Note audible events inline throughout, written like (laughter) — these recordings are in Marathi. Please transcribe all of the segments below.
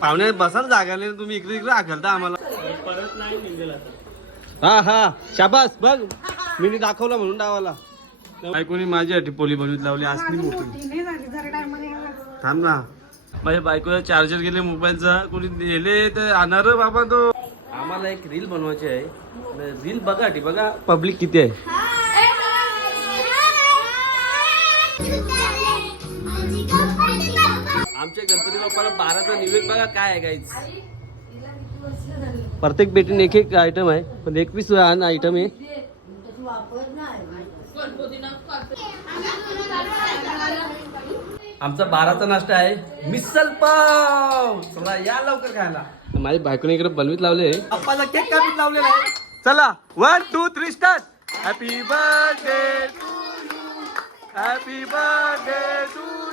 पाहुणे बसाल जागा नाही तुम्ही इकडे इकडे आखलता आम्हाला. परत नाही हा हा शाबास बघ. मी दाखवला म्हणून डावाला. बायकोनी माझ्यासाठी पोली बनवीत लावली असली मोठी. थांब ना. माझ्या बायकोला चार्जर गेले मोबाईलचा. कोणी नेले तर आणणार बाबा तो. आम्हाला एक रील बनवायची आहे. रील बघा ती बघा पब्लिक किती आहे. आमच्या गणपती बाप्पाला बाराचा निवेद बघा काय आहे गाईच प्रत्येक पेटीने एक एक आयटम आहे पण एकवीस आयटम आहे. आमचा बाराचा नाश्ता आहे. मिसल पाव! चला या लवकर खायला. माझ्या बायकोने इकडे बनवीत लावले. अप्पाचा केक कापीत लावलेला आहे? चला one two three start happy birthday to you happy birthday to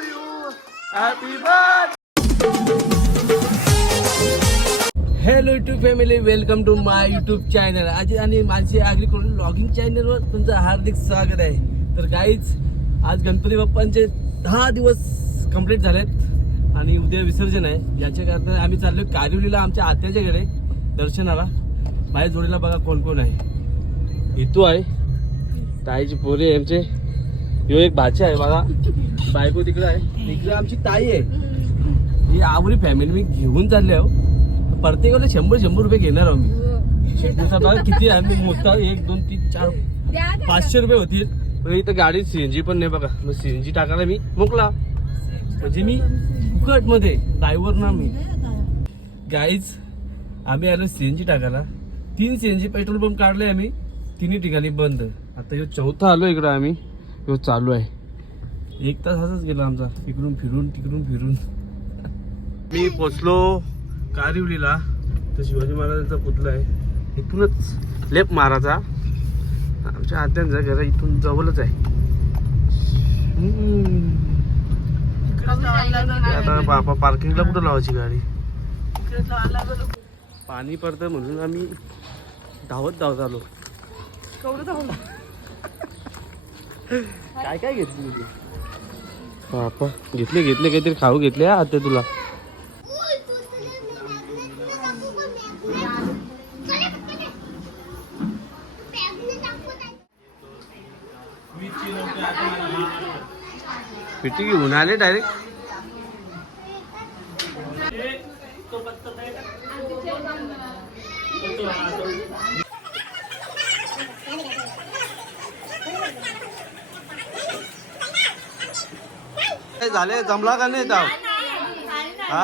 hello YouTube family welcome to my YouTube channel आज आणि माझे आगरी करून लॉगिंग चॅनलवर तुमचं हार्दिक स्वागत आहे. तर काहीच आज गणपती बाप्पांचे दहा दिवस कंप्लीट झालेत आणि उद्या विसर्जन आहे. याच्या कारण आम्ही चाललो कारिवलीला आमच्या आत्याच्या दर्शनाला. माझ्या जोडीला बघा कोण कोण आहे. इतू आहे. ताईची पोरी आहे आमचे. ह्यो एक भाचा आहे बघा. बायको तिकडे आहे. इकडे आमची ताई आहे. ही आवरी फॅमिली मी घेऊन चालले आहो प्रत्येकाला शंभर शंभर रुपये घेणार आहो मी. बघा किती आहे? मी मोजता एक दोन तीन चार पाचशे रुपये होतील. इथं गाडीत सीएनजी पण नाही बघा. मग सीएनजी टाकायला मी मोकला. म्हणजे मी फुकटमध्ये ड्रायव्हर ना मी. गाईज आम्ही आलो सीएनजी टाकायला. तीन सीएनजी पेट्रोल पंप काढले आम्ही. तिन्ही ठिकाणी बंद. आता चौथा आलो इकडं आम्ही. ह्यो चालू आहे. एक तास असंच गेला आमचा. इकडून फिरून तिकडून फिरून. मी पोचलो कारिवलीला. तर शिवाजी महाराजांचा पुतळा आहे. इथूनच लेप माराचा आमच्या आत्यांचं घर इथून जवळच आहे. आता बापा पार्किंगला कुठं लावायची गाडी? पाणी पडतं म्हणून आम्ही धावत धावत आलो. काय काय घेतली बापा घेतले घेतले काहीतरी खाऊ घेतले आता तुला. पिटी घेऊन आले डायरेक्ट काय झाले जमला का नाही डाव? हा?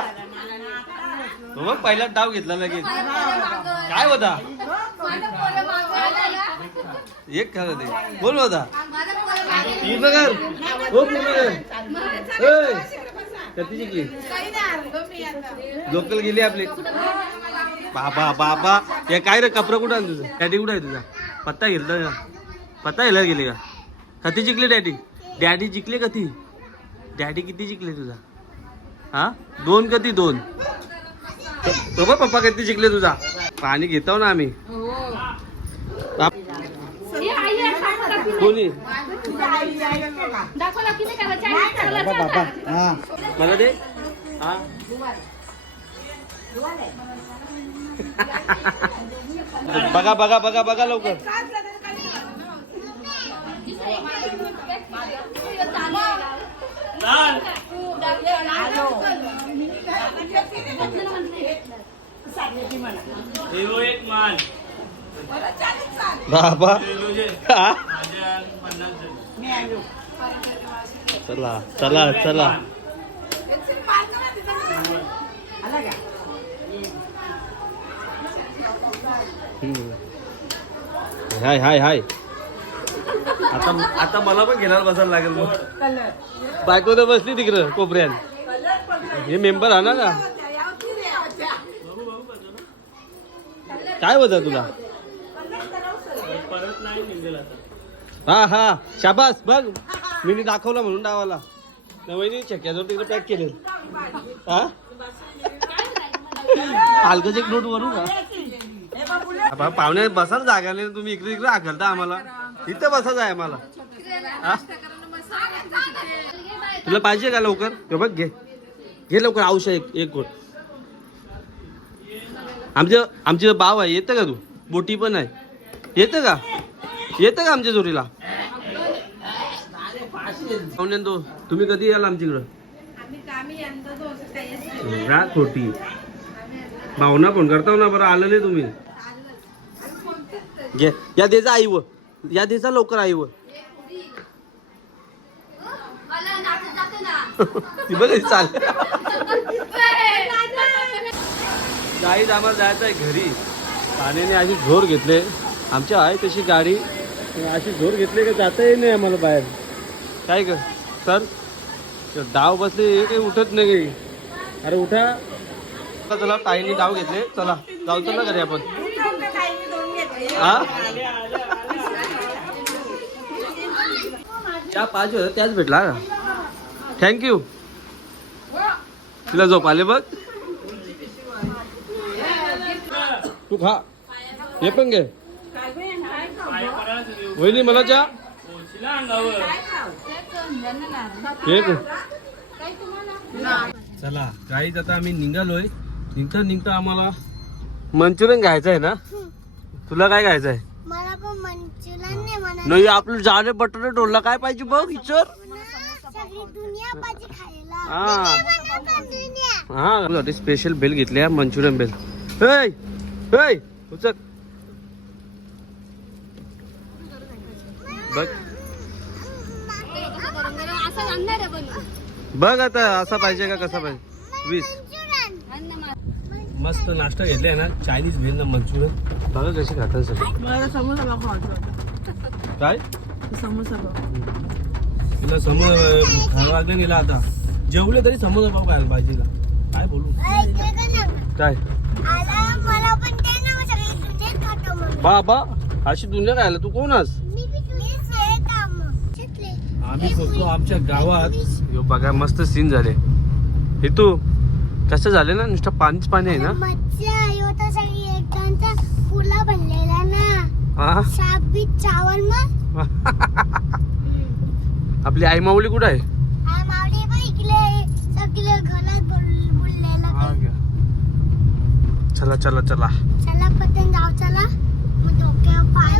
तो बघ पहिला डाव घेतला लगेच. काय होता? एक खरं ते बोल होता. पूर्ण कर हो पूर्ण कर कधी जिंकली लोकल गेली आपली. बाबा बाबा. हे काय रे कपडा कुठं आहे तुझं? डॅडी कुठं आहे तुझा? पत्ता घेतला का? पत्ता घ्यायला गेली का? कधी जिंकली डॅडी? डॅडी जिंकली कधी डॅडी किती जिंकले तुझा? हा? दोन कधी दोन? तो बघ पप्पा किती जिंकले तुझा. पाणी घेतो ना आम्ही. कोणी? मला दे. हा. बघा बघा बघा बघा लवकर. एक मान. बाबा. चला चला चला. हाय हाय हाय. आता आता मला पण घेणार बसायला लागेल मग. बायको तर बसली तिकडं कोपऱ्यात. हे मेंबर हा ना का काय होता तुला? हा हा. शाबास बघ. मी दाखवला म्हणून डावाला. वहिनी चक्क्याजवळ तिकडे पॅक केले. हा? हलकच एक नोट वरून का पाहुणे बसायला जागा नाही तुम्ही. इकडे इकडे आखलता आम्हाला. इथं बसायचं आहे मला हा? तुला पाहिजे का लवकर? हे बघ घे. घे लवकर औषध एक एक गोट आमच्या आमचे बाव आहे येतं का तू? बोटी पण आहे. येतं का? येतं का आमच्या जोरीला? पाहुण्यान तो तुम्ही कधी याल आमच्याकडं? रात खोटी. भावना फोन करताव हो ना बरं आलं नाही तुम्ही. घे. या देजा आई व. या देजा लवकर आई व. ती बघ चाल. गाईत आम्हाला जायचं आहे घरी. पाण्याने अशी झोर घेतले. आमच्या आहे तशी गाडी अशी झोर घेतली का जाता येईल नाही आम्हाला बाहेर. काय कर सर डाव बसले हे काही उठत नाही काही. अरे उठा. चला, चला ताईने डाव घेतले. चला जाऊ चला घरी आपण. हा त्या पाच होत्या त्याच भेटला. थँक्यू तिला झोप आले बघ. तू खा. हे पण घे. वहिनी मला चा हे चला गाईत आता आम्ही निघालोय. निघता निघता आम्हाला मंचुरियन घ्यायचं आहे ना? तुला काय घ्यायचं आहे नाही आपलं जाले बटर डोलला काय पाहिजे बघ खायला. हा. हा स्पेशल बेल घेतली मंचुरियन बेल उचक बघ. बघ आता असा पाहिजे का कसा पाहिजे? वीस. मस्त नाश्ता घेतलाय ना चायनीज भेल ना मंचुरियन. बघा कशी खातात सगळे मला समोसा बघ काय? समोसा तिला समोर खायला लागले निला आता. जेवले तरी समोर बाबा खायला पाहिजे. काय बोलू? काय? बाबा अशी दुनिया खायला तू कोण शिकले आम्ही. पोचलो आमच्या गावात. यो बघा मस्त सीन झाले. हे तू कसं झाले ना नुसतं पाणीच पाणी आहे ना? एकदांचा फुला बनलेला ना. हा? चावल मग. (laughs) आपली आई माऊली कुठं आहे? हा मावडी पण इकडे सगळे घरात बोल- बोललेलं. चला चला चला. चला पतंग जाऊ चला. मग डोक्यावर पाणी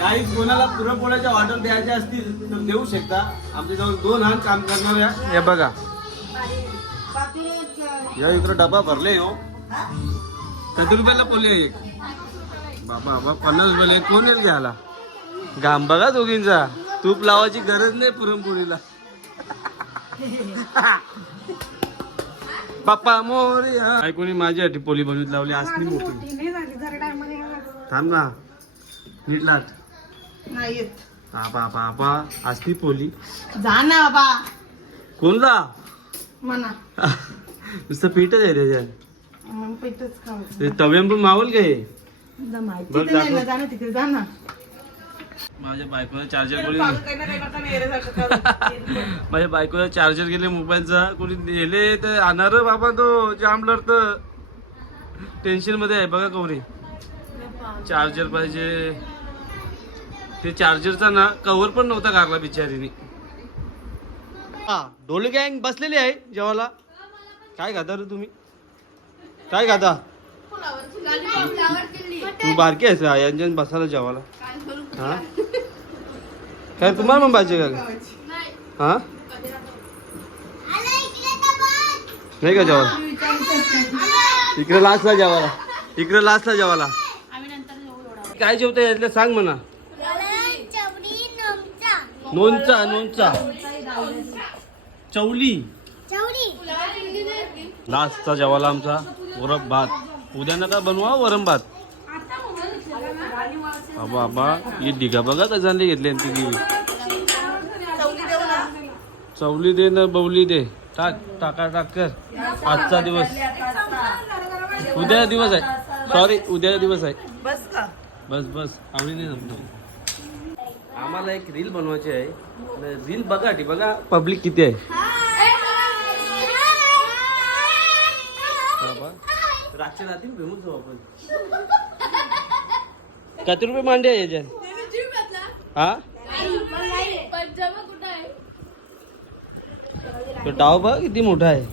काही कोणाला पुरणपोळ्याच्या ऑर्डर द्यायच्या असतील तर देऊ शकता. आमच्याजवळ दोन हात काम करणाऱ्या हे बघा. या इकडं डबा भरले हो. किती रुपयाला पोले एक. बाबा बाबा पन्नास रुपयाला एक कोण येईल घ्यायला? घाम बघा दोघींचा. तूप लावायची गरज नाही पुरणपोळीला. (laughs) बाप्पा मोरया काय कोणी माझ्यासाठी पोली बनवीत लावली? असली मोठी. थांब ना. नीट लाट. नाही येत बाबा बाबा असली पोली. जा ना बाबा. कोणला? म्हणा. नुसतं पीठच आहे त्याच्यात. मग पेटच खावं ते तव्यान पण मावल काय जा माहिती बघ तर नाही दाखव. ना, जा ना तिकडे जा ना. माझ्या बायकोला चार्जर कोणी. माझ्या बायकोला चार्जर गेले मोबाईलचा. कोणी नेले तर आणणार बाबा तो जाम लढत. टेन्शनमध्ये आहे बघा कवरी चार्जर पाहिजे. ते चार्जरचा ना कव्हर पण नव्हता काढला बिचारीने. हा डोल गँग बसलेली आहे जेवाला काय खाता रे तुम्ही? काय खाता? तू बारकी आहेस यांच्या बसायला जेवाला हा? काय तुम्हाला पण पाहिजे का? हा? नाही का जेवायला? इकडे लास्टला जेवाला इकडे लास्टला जेवाला काय जेवता यातलं? सांग म्हणा. नोंदचा नोंदचा चवली. चवळी लास्टचा जेवायला आमचा वरम भात. उद्या नका बनवा वरम भात. बाबा बाबा ही डिगा बघा कजानली घेतली ती दिवी चवली दे ना बवली दे. टाक टाका टाक कर. आजचा दिवस. उद्या दिवस आहे. सॉरी उद्या दिवस आहे. बस का? बस बस. आवडीने जमतो. आम्हाला एक रील बनवायची आहे. रील बघा ती बघा पब्लिक किती आहे. रातच्या रात्री भेमून जाऊ आपण. किती रुपये मांडे आहे याच्यात? हा? तो टाव बघ किती मोठा आहे.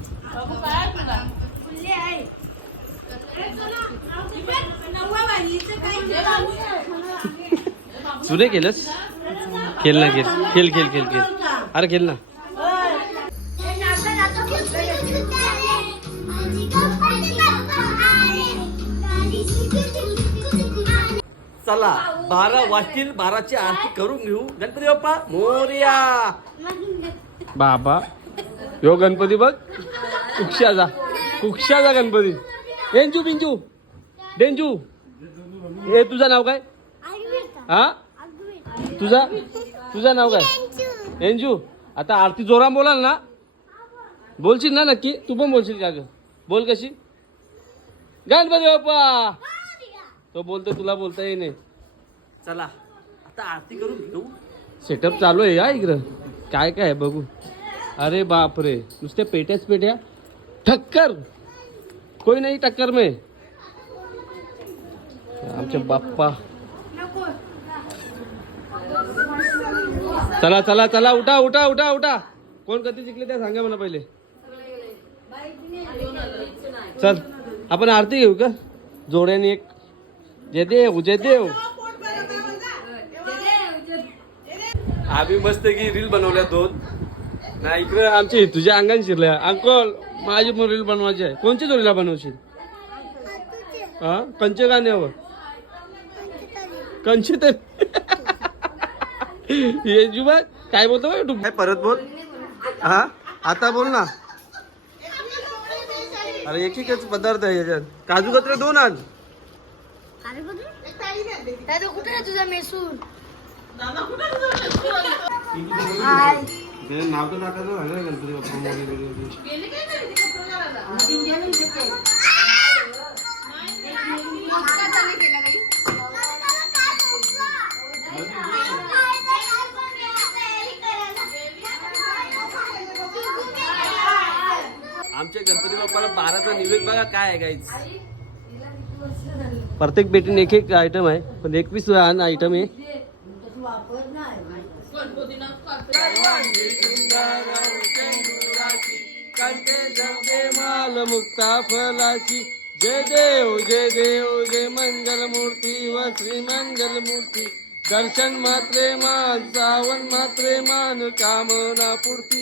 (laughs) सुने केलंस? खेळ ना खेळ खेळ खेळ खेळ खेळ अरे खेळ ना. चला बारा वाजतील बाराची आरती करून घेऊ. गणपती बाप्पा मोर्या. बाबा. यो गणपती बघ. कुक्षाचा कुक्षाचा गणपती. डेंजू बिंजू डेंजू. हे तुझं नाव काय? हा? तुझा? तुझं नाव काय? एंजू. आता आरती जोरात बोलाल ना? बोलशील ना नक्की? तू पण बोलशील का ग? बोल कशी? गणपती बाप्पा! तो बोलतो तुला बोलता येईने. चला. आता आरती करून घेऊ. सेटअप चालू आहे या इकडं. काय काय आहे बघू. अरे बाप रे नुसते पेट्याच पेट्या. ठक्कर! कोई नाही टक्कर में. आमचे बाप्पा. चला चला चला उठा उठा उठा उठा. कोण कधी जिंकले त्या सांगा मला पहिले. चल आपण आरती घेऊ का? जोड्याने एक. जयदेव जयदेव. आम्ही मस्त की रील बनवल्या दोन. ना इकडे आमची तुझ्या अंगाने शिरल्या. अंकल माझी पण रील बनवायची आहे. कोणच्या जोडीला बनवशील? हा? कंचे गाण्यावर कंचे तर ये जुबा काय बोलतो बा तू काय परत बोल. हा? आता बोल ना. अरे एक एकच पदार्थ आहे याच्यात. काजू कतरे दोन आण कुठे आहे तुझा मेसूर? ते नाव तर टाकायचं सांगा गणपती बाप्पा बाप्पाला बाराचा निवेद बघा काय आहे गाईच प्रत्येक पेटीने एक एक आयटम आहे पण एकवीस आयटम आहे. माल मुक्ता फलाची जय देव जय देव जय मंगल मूर्ती व श्री मंगल मूर्ती दर्शन मात्रे मान सावन मात्रे मान कामना पूर्ती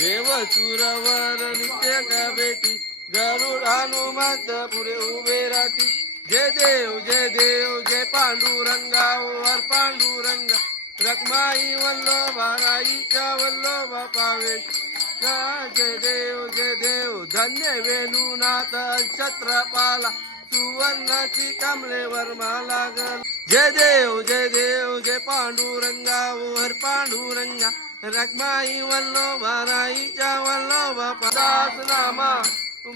सुरवर नित्य का गरुड हनुमंत पुढे उभे राहती. जय देव जय देव जय पांडुरंगा वर पांडुरंगा. रखमाई वल्लोभा राईच्या वल्लोभा पावे का जय देव जय देव धन्य वेणुनाथ छत्रपाला. सुवर्णाची कमलेवर माला लागल जय देव जय देव जय पांडुरंगा वर पांडुरंगा. रखमाई वल्लोभा राईच्या वल्लोभा पदास नामा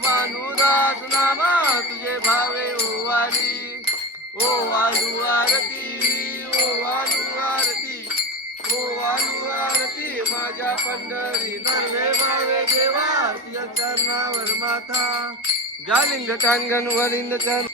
मानुदास नामा तुझे भावे ओवाली ओ वालू आरती ओ वालू आरती ओ वालू आरती माझ्या पंढरी नरवे भावे देवा तुझ्या चरणावर माथा गालिंग टांगण वरिंद चरण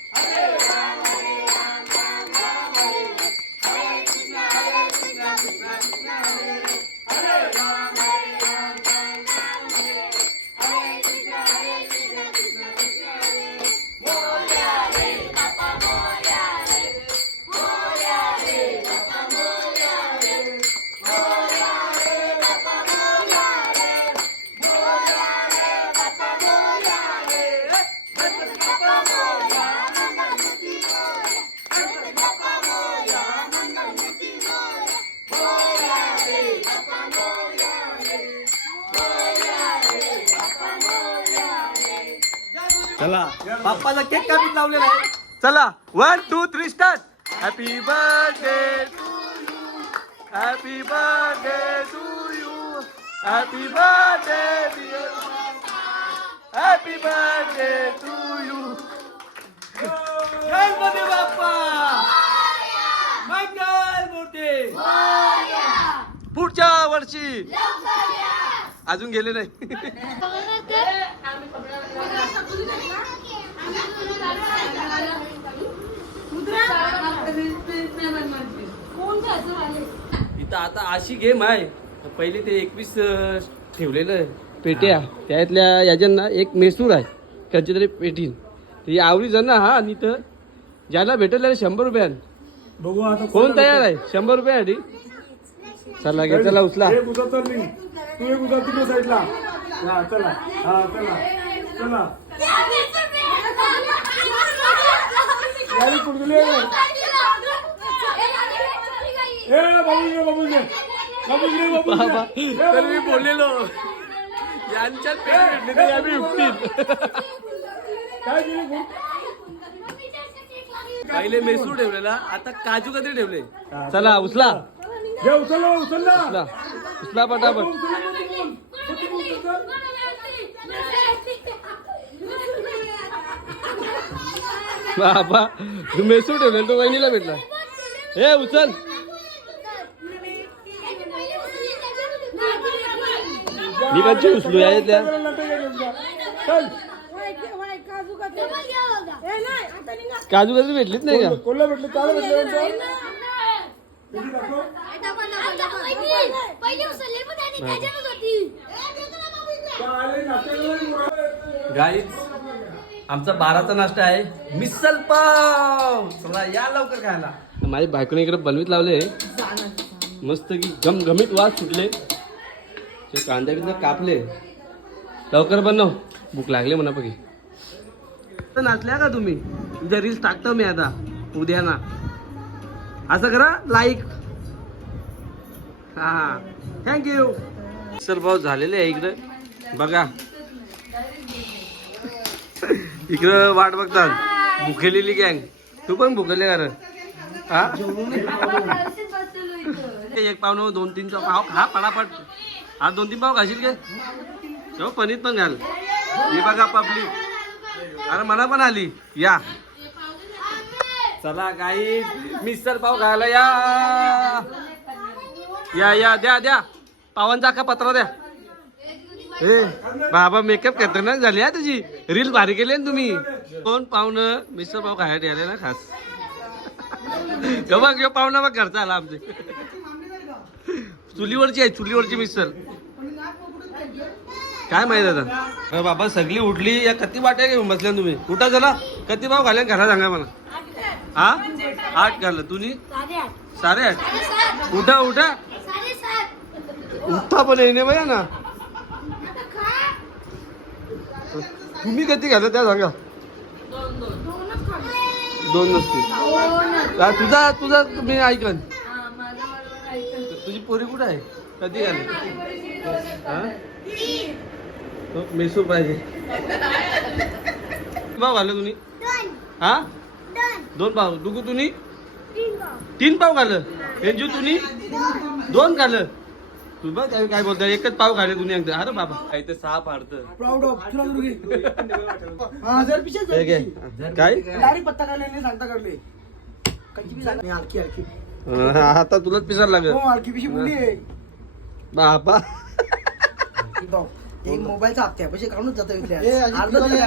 बाप्पाला केक कापून लावलेला आहे. चला one two three start happy birthday happy birthday to you happy birthday happy birthday to you Ganpati Bappa Mangal Murti पुढच्या वर्षी. अजून गेले नाही. (laughs) इथं आता अशी गेम आहे. पहिले ते एकवीस ठेवलेलं पेट्या. त्यातल्या याच्यांना एक मेसूर आहे. त्यांची तरी पेटी. ती आवडी जण हा आणि इथं ज्याला भेटेल शंभर रुपयान बघू आता कोण तयार आहे? शंभर रुपयासाठी चला घे चला उचला. एक उदा तर नाही तू एक उदा तिकडे साईडला. हा चला. हा चला. चला. गाडी कुठली आहे? ए बाबू ये बाबू. ये बाबू ये बाबू बाबा ये. ए, तर बाबू मी. बोललेलो यांच्यात आम्ही काय केलं भाऊ? पहिले मेसूर ठेवलेला आता काजू कतरी ठेवले. चला उचला. घे उचलला उचलला. उचला. उचला पटापट. उचलला, उचलला. उचलला, उचलला. बाबा तू मेसूर ठेवलेला तो वहिनीला भेटला. ए उचल. मी कधी उचलू याच्यातल्या चल. काजू कतरी भेटलीच नाही का? कोल्हा भेटले काल भेटले किती आमचा बाराचा नाश्ता आहे. मिसल पाव. चला या लवकर खायला. माझ्या बायकोने इकडे बनवीत लावले. मस्त की गम गमीत वास सुटले. ते बिंद्या कापले. लवकर बनव. भूक लागले म्हणा बघी. तर नाचल्या का तुम्ही? तुमच्या रील्स टाकतो मी आता. उद्या ना. असं करा लाईक हा थँक्यू मिसल पाव झालेले आहे इकडे. बघा. इकडं वाट बघतात. भुकेलेली गँग तू पण भुकेले का रे? हा? एक पाव नको दोन तीन पाव हा पटापट. हा दोन तीन पाव घाशील के? हो पनीर पण घाल. ही बघा पब्लिक. अरे मला पण आली. या. चला काही मिस्टर पाव घाला या. या या द्या द्या. पावांचा का पत्रा द्या. ए बाबा मेकअप खतरनाक झाली हा तुझी. रील भारी केली ना तुम्ही. कोण पाहुणं? मिस्टर पाव खायला आले ना खास. बघ ह्यो पाहुणा बघ घरचा आला आमचे. चुलीवरची आहे चुलीवरची मिस्टर. काय माहीत आता? अरे बाबा सगळी उठली. या कती वाट्या घेऊन बसल्या तुम्ही. उठा चला. कती पाव घाल्या घरा सांगा मला. हा? आठ घाल. तुम्ही? साडे आठ उठा. उठा उठा पण येणे बघा ना तुम्ही किती घाला त्या सांगा दोन नसतील. तुझा तुझा मी ऐकन. तुझी पोरी कुठं आहे? कधी घाल हा? मेसूर पाहिजे. पाव घाल तुम्ही? हा? दोन. पाव डुगू तुम्ही? तीन पाव घाल. हेंजू तुम्ही? दोन घाल. तू बघ काय काय बोलता एकच पाव खाले तुम्ही एकदा. अरे बाबा. काय ते सहा फाडतं प्राऊड ऑफ तुला दुर्गी हजार पिशे हे घे. काय? डायरेक्ट पत्ता काढले नाही सांगता काढले. कायची बी सांग. नाही, हलकी हलकी. अं, आता तुलाच पिसायला लागेल. हो हलकी पिशी बोलली आहे. तो एक मोबाईलचा हप्त्या पैसे काढूनच जातो इथल्या. अर्धा तरी